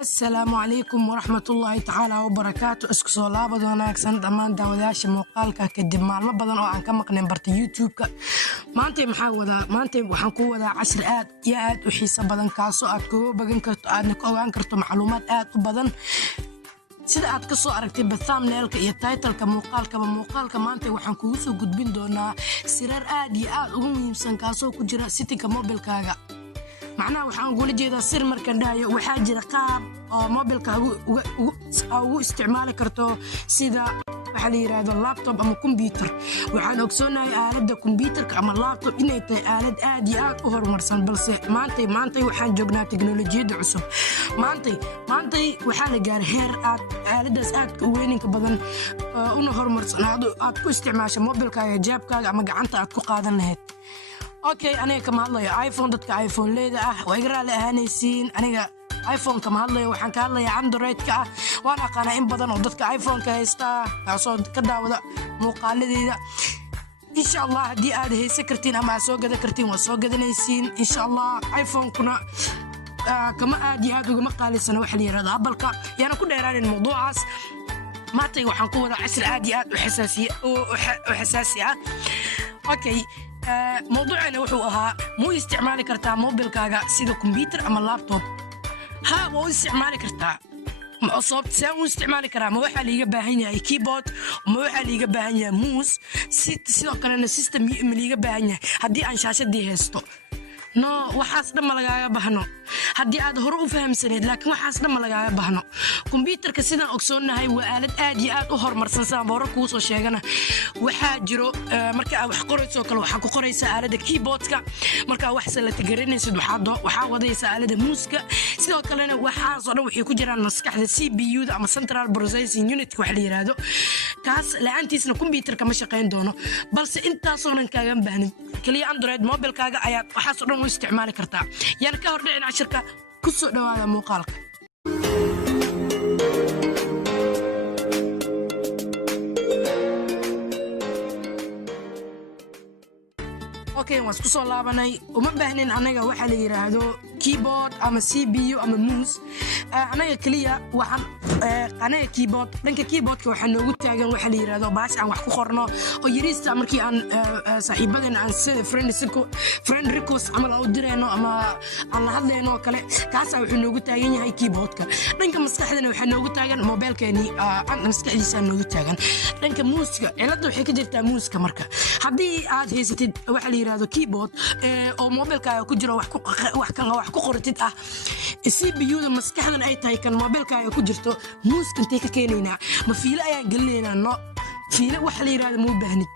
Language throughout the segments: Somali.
السلام عليكم ورحمة الله تعالى وبركاته. اسكو soo laabad wanaagsan dhammaan daawadayaasha muuqaalka kadib maalmo badan oo aan ka maqnayn barta YouTube-ka. Maanta waxaan ku wadaa cashir aad iyo aad u xiiso badan kaasoo aad ku bagan karto aadna ka ogaan karto macluumaad aad u badan sida aad ka soo aragtay thumbnail-ka iyo title-ka muuqaalka maanta waxaan kugu soo gudbin doonaa sirar aad iyo aad ugu muhiimsan kaasoo ku jira setting-ka mobilkaaga. macnaha waxaan ugu jeedaa sir markaan dhahayo waxaa jira qaab oo mobilka ugu isticmaali karto sida waxa la yiraahdo laptop ama computer. waxaan ogsoonahay aaladda computerka ama laptop inay tahay aalad aad iyo aad u horumarsan balse maanta waxaan joognaa tiknoolajiyadda cusub. maanta waxaa la gaaray heer aad aaladaas aad u weyninka badan una horumarsan aad ku isticmaasho mobilkaaga jeebkaaga ama gacanta aad ku qaadan lahayd. aniga kama hadlayo iPhone dadka iPhone leeda ah waa iga raali ahaanaysiin. aniga iPhone kama hadlayo waxaan ka hadlayaa Android-ka ah. waan aqaanaa in badan oo dadka iPhone-ka haysta taasoo ka daawada muuqaaladeeda. insha Allah haddii aad haysan kartiin ama aad soo gadan kartiin waa soo gadanaysiin insha Allah. iPhone-kuna kama aad iyo aad ugama qaalisana waxa la yiraahdo Apple-ka. yaana ku dheeraanin mawduucaas. maanta waxaan ku wadaa cashir aad iyo aad u xasaasi ah. موضوعنا وحو أها مو استعمالي كرتا موبيل كاغا سيدو كمبيوتر أما اللابتوب. مو استعمالي كرتا صوت سامو استعمالي كرا ما وحا ليغا باهنيا كيبورد وما وحا ليغا باهنيا موس سيدو كلنا سيستم ليغا باهنيا هدي أن شاشة دي هستو waxaas dhan ma lagaaga bahno haddii aad hore u fahamsaneed laakiin waxaas dhan ma lagaaga bahno. kombiyuutarka sidaan ogsoonahay waa aalad aad iyo aad u horumarsan sidaan hore kuu soo sheegana. waxaa jiro marka aad wax qorayso kale waxaa ku qoraysaa aaladda keyboardka. markaa wax salata garanaysid waxaa wadaysaa aaladda muuska. sidoo kalena waxaasoo dhan waxay ku jiraan maskaxda CPU-da ama Central Processing Unit-ka wax la yiraahdo. kaas la'aantiisna kombiyuutarka ma shaqayn doono balse intaasoo dhan kaaga baahnin kaliya Android mobilkaaga ayaad waxaasoo dhan استعمالي كرتا يعني كهر دعنا عشركة كسو دوالا موقالك. واسكو soo laabanay uma baahnin anaga waxa la yiraahdo keyboard ama CPU ama mouse. anaga kaliya waxaan anaga keyboard dhanka keyboardka waxa noogu taagan waxa la yiraahdo baas aan wax ku qorno oo yiriista markii aan saaxiibadeen aan sida friend request amal u direyno ama aan la hadlayno kale kaas wuxuu noogu taagan yahay keyboardka. dhanka maskaxdana waxa noogu taagan mobilkeeni aan maskaxdiisa noogu taagan. dhanka mouse-ka cilada waxay ka jirtaa mouse-ka marka haddii aad haysatid waxa la yiraahdo keyboard oo mobilkaaga ku jiro wax ku qoratid ah CPU-da maskaxdan ay tahay kan mobilkaaga ku jirto muuska intee ka keenaynaa ma fiilo ayaan gelinaynaa fiilo wax la yiraahdo ma u baahnid.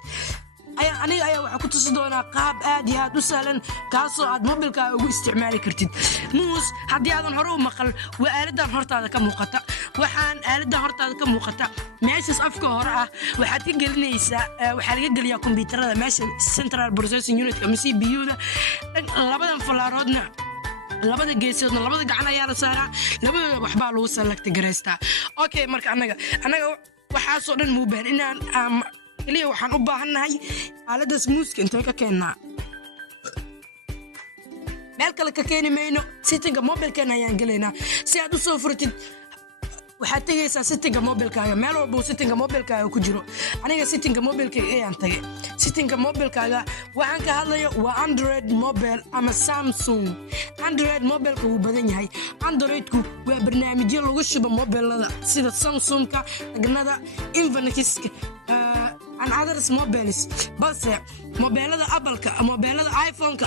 aniga ayaa waxa ku tusi doonaa qaab aad iyo aad u sahlan kaasoo aad mobilkaaga ugu isticmaali kartid. muus haddii aadan hore u maqal waa aaladan hortaada ka muuqata. waxaan aaladan hortaada ka muuqata meeshaas afka hore ah waxaad ka gelinaysaa waxaa laga geliyaa kombiyuutarada meesha Central Processing Unit ama CPU-da. labadan falaaroodna labada geesoodna labada gacan ayaa la saaraa labadooda waxbaa lagu select garaystaa. marka anaga waxaasoo dhan muu baahan inaan kaliya waxaan u baahannahay aaladaas muuska intee ka keennaa meel kale ka keeni mayno. setting-ga mobilkeena ayaan gelaynaa si aad u soo furtid waxaad tegaysaa setting-ga mobilkaaga meel walba setting-ga mobilkaaga ku jiro. aniga setting-ga mobilkayga ayaan tagay. setting-ga mobilkaaga waxaan ka hadlayo waa Android mobile ama Samsung. Android mobilka wuu badan yahay. Android-ku waa barnaamijyo lagu shubo mobilada sida Samsung-ka tagnada Infinix-ka and others mobiles balse mobilada Apple-ka mobilada iPhone-ka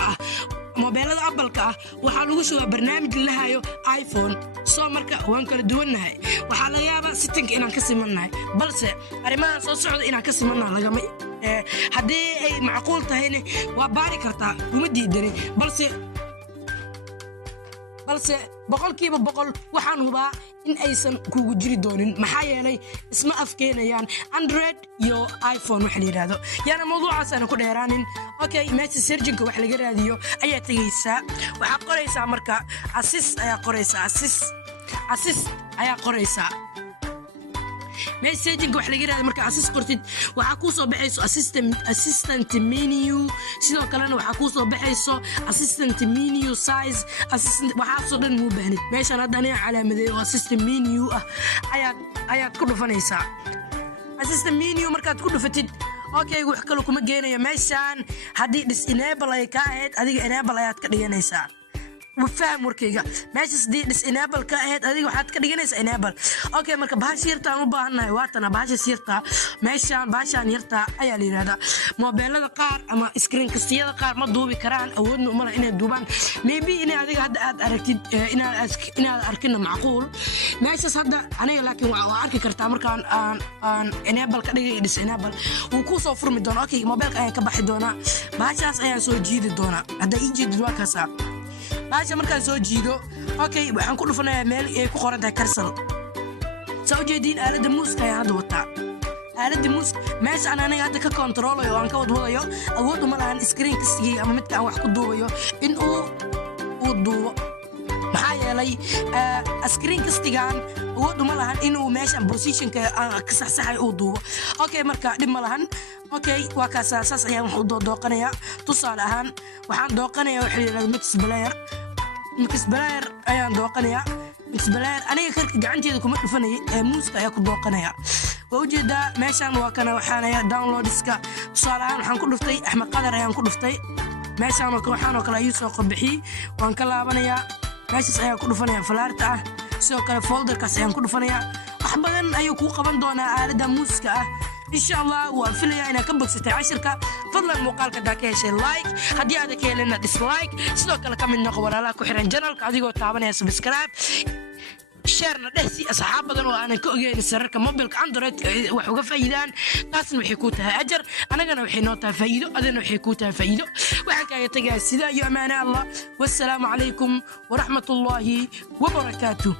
mobilada Apple-ka waxaa lagu shubaa barnaamij la hayo iPhone. soo marka waan kala duwannahay waxaa laga yaabaa setting inaan ka simannahay balse arrimahan soo socda inaan ka simannahay lagama haddii ay macquul tahayna waa baari kartaa uma diidani balse boqolkiiba boqol waxaan hubaa in aysan kugu jiri doonin maxaa yeelay isma afkeenayaan Android iyo iPhone waxa la yiraahdo. yaana mawduucaas aan ku dheeraanin. meesha searching-ka wax laga raadiyo ayaa tagaysaa waxaa qoraysaa marka assist ayaa qoraysaa. messaging wax laga yiraahdo marka assist qortid waxa ku soo baxayso assistant menu sidoo kalena waxa ku soo baxayso assistant menu size assistant waxa soo dhan u baahnid meeshan hadda aniga calaamadeeyo assistant menu ah ayaad ku dhufanaysaa assistant menu markaad ku dhufatid okay wax kale kuma geenayo meeshan hadii enable ay ka ahayd adiga enable ayaad ka dhiganaysaa وفهم وركيغا ماشي ديس انابل كاهد اديق waxaad ka dhiganaysaa enable okay marka bahasha yarta aan u baahanahay waatana bahasha yarta meeshan bahashan yarta ayaa la yiraahdaa mobilada qaar ama screen kastiyada qaar ma duubi karaan awoodna uma laha inay duubaan maybe inay adiga hadda aad aragtid inaad arkina macquul meeshas hadda aniga laakiin waa arki kartaa markaan aan enable ka dhigay dis enable uu ku soo furmi doona okay mobilka ayaa ka baxi doona bahashaas ayaa soo jiidi doona hadda ii jeedid waa kaasa baasha markaan soo jiido okay waxaan ku dhufanayaa meel ay ku qoran tahay cancel soo jeedin aalada muuska ayaa hadda wataa aalada muuska meesha aniga hadda ka controlayo aan ka wadwadayo awood uma lahan screen kastigii ama midka aan wax ku duubayo in uu duubo maxaa yeelay screen kastigaan awood uma lahan inuu meeshan positionka ka saxsaxay uu duubo okay marka dhib ma lahan okay waa ka saas ayaan wax u dooqanayaa tusaale ahaan waxaan dooqanayaa waxa la yiraahdo mix player ayaan dooqanayaa mix player aniga karka gacanteeda kuma dhufanay muuska ayaa ku dooqanayaa waa ujeedaa meeshan waa kana waxaan ayaa downloadska tusaale ahaan waxaan ku dhuftay Axmed Qadar ayaan ku dhuftay meeshan waxaan oo kale ayuu soo qabixi waan ka laabanayaa meeshas ayaan ku dhufanayaa falaarta ah sidoo kale folderkaas ayaan ku dhufanayaa wax badan ayuu ku qaban doonaa aalada muuska ah إن شاء الله وفيليا أنا كم بكسة عشرة فضلا مقالك داكيش لايك هدي هذا كيلنا ديسلايك سلوك كلا كم النقور لا كحرن جنال كعديقو تعبني سبسكرايب شيرنا دهسي أصحاب بدن وأنا كوجين السرك موبايل أندرويد وحوق فايدان ناس وحكوتها أجر أنا جنا وحنوتها فايدو أذن وحكوتها فايدو وحكاية تجاه السيدا يا أمان الله والسلام عليكم ورحمة الله وبركاته.